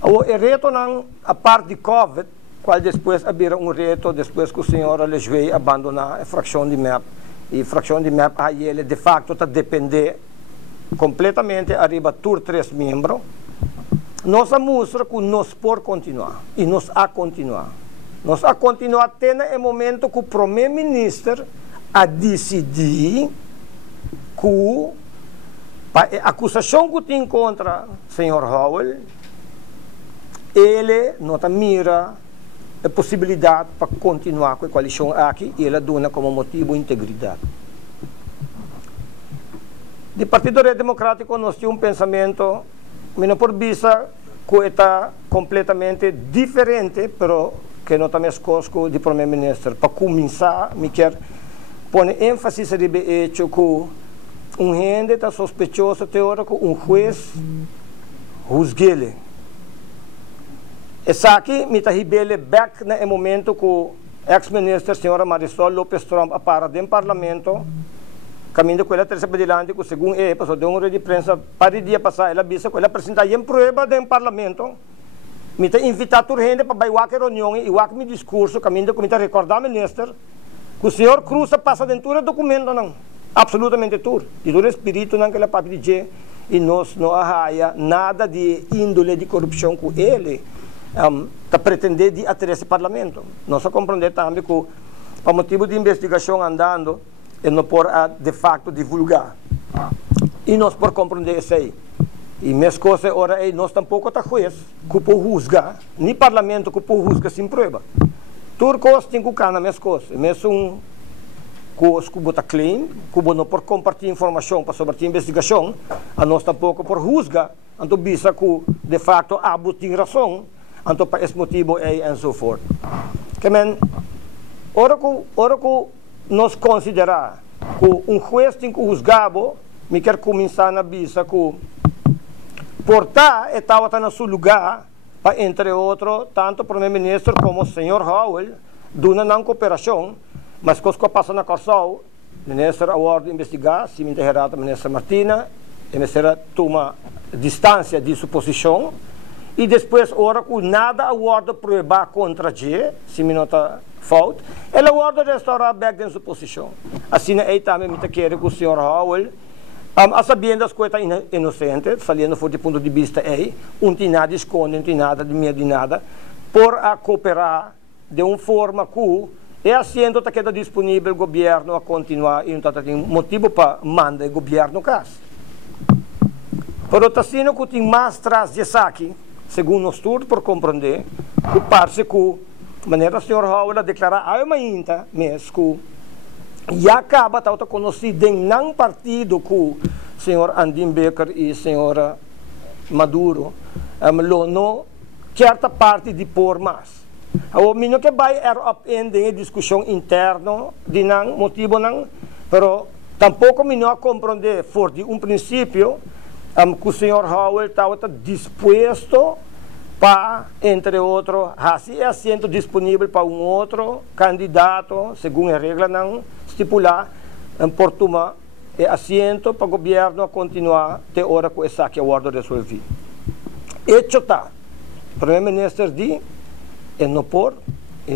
O retonan, a parte de COVID, qual depois abrir reto, depois que o senhor Lejuez abandonar a fraccion de map, e fraccion de map haye de facto está depende completamente arriba tur 3 membros, nossa mustra que nos por continuar, e nos a continuar. Nos a continuar até o momento que o primeiro-ministro a decidir que a acusação que tem contra o senhor Howell, ele não mira a possibilidade para continuar com a coalição aqui e ele duna como motivo integridade. Do Partido Red Democrático nós temos pensamento, não por vista que está completamente diferente, pero que não está mais cosco de primeiro-ministro. Para começar, me quer pôr ênfase sobre o hecho que gente está sospechoso teórico, juiz juzgue-le. Essa aqui me está rebelde back no momento que o ex-ministro, senhora Marisol Lopes Trump, apara do parlamento, caminho com ela terceira adiante, que segundo ele, passou de uma de prensa, para o dia passado, ela disse que ela apresentaria prova do parlamento, me está invitado a gente para bailar a reunião, e o meu discurso, caminho com me está recordar, ministro, que o senhor Croes passa dentro do documento, não, absolutamente tudo, e do espírito não que ela pode dizer, e nós não arraia nada de índole de corrupção com ele, está pretendendo de atrair esse parlamento. Nós só compreender também que, para motivo de investigação andando, ele não pode, de facto, divulgar. E nós por compreender isso aí. E mesmo coisa, ora, nós tampouco está juiz, que pode juzgar, nem parlamento que pode juzgar sem prova. Tudo coisa tem que ficar na mesma coisa. Mesmo coisa que bota claim, que não pode compartilhar informação para sobre a investigação, a nós tampouco por juzgar, então bisa que, de facto, Abuso tem razão, então para esse motivo e so forth. Que men, ora que nós considerar que juiz tem que juzgar, me quer começar na bisa que portar estava no seu lugar para, entre outros, tanto o primeiro-ministro como o senhor Howell, duna na cooperação, mas coisa que passa na Corsal, o ministro award investigar, se me interessa a ministra Martina, e me será toma distância de sua posição, e depois, ora que nada award provar contra G, se me nota falta, ele award restaurar back em sua posição. Assim, aí também me quer que o senhor Howell, a sabendo as coisas inocentes, saliendo fora do ponto de vista aí, não tem nada de esconde, não tem nada de medo de nada, por a cooperar de uma forma que é assim que está disponível o governo a continuar e não tem motivo para mandar o governo caso. Pero está sendo que tem mais traz de aqui, segundo nós todos por compreender, que parece que maneira o senhor Howell a declarar ainda mesmo que já acaba de conhecer de não partido que o senhor Andin Becker e a senhora Maduro não certa parte de por mais. O menino que vai em discussão interna de não motivo não, pero tampouco me não compreender for de princípio que o senhor Howell estava disposto para, entre outros, assim assento disponível para outro candidato, segundo a regra não estipular, por tomar assento para o governo a continuar até a hora que essa aqui a ordem resolver. Hecho está. O primeiro-ministro diz, não por,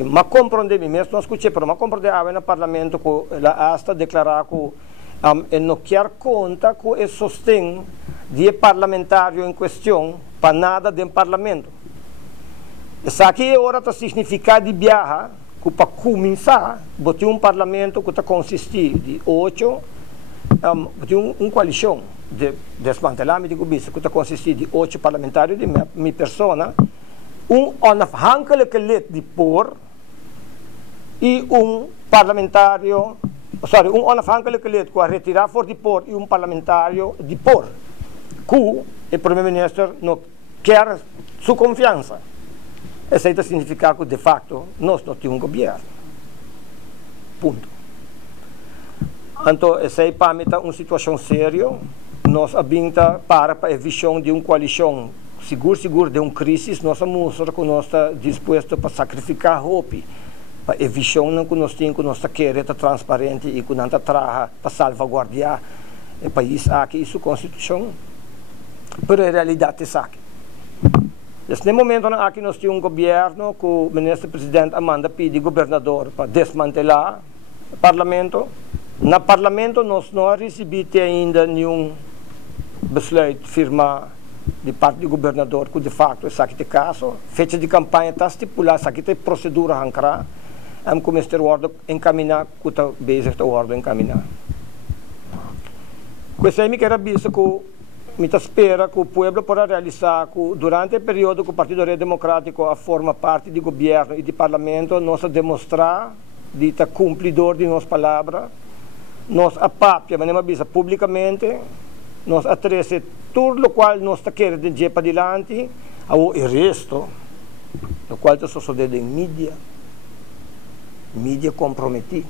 mas compreender, mesmo não escutei, mas compreender no parlamento que ela hasta declarar que não quer conta que é sostém de parlamentário em questão para nada do parlamento. Isso aqui é hora de significar de viajar, que para começar, botar parlamento que está consistir de 8, botar coalição de desmantelamento de governo que está consistir de 8 parlamentários de minha persona, onafhankelijke lid de por e parlamentário, onafhankelijke lid que retirar for de por e parlamentário de por, que o primeiro-ministro não quer sua confiança. Isso significa que, de facto, nós não temos governo. Ponto. Então, essa é para mim uma situação séria. Nós abinta para a visão de uma coalição seguro de uma crise, nós mostra que nós estamos dispostos para sacrificar roupa. Para a visão que nós temos, que nós queremos estar transparente e que nós trabalhamos para salvaguardar o país aqui e sua Constituição. Mas a realidade é essa. Nesse momento, aqui nós temos governo que o ministro-presidente Amanda pede governador para desmantelar o parlamento. No parlamento, nós não recebemos ainda nenhum besluit firma de parte do governador que de facto é aqui caso. Fecha de campanha está estipulada, aqui tem procedura ancrar. Como este ordem encaminhar, que está basic da ordem encaminhar. Questo é que era visto que me espera que o povo possa realizar que durante o período que o Partido Rede Democrático forma parte do governo e do parlamento, nós demonstrar de estar cumpridor de nossas palavras, nós apapia, mas não avisa publicamente, nós atrese tudo o qual nós queremos dizer para diante, ao resto, o qual está sucedendo em mídia comprometido.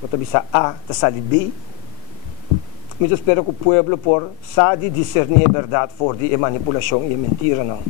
Nós avisa A, está sali B. Eu espero que o povo por sabe discernir a verdade fora de manipulação e mentira, não.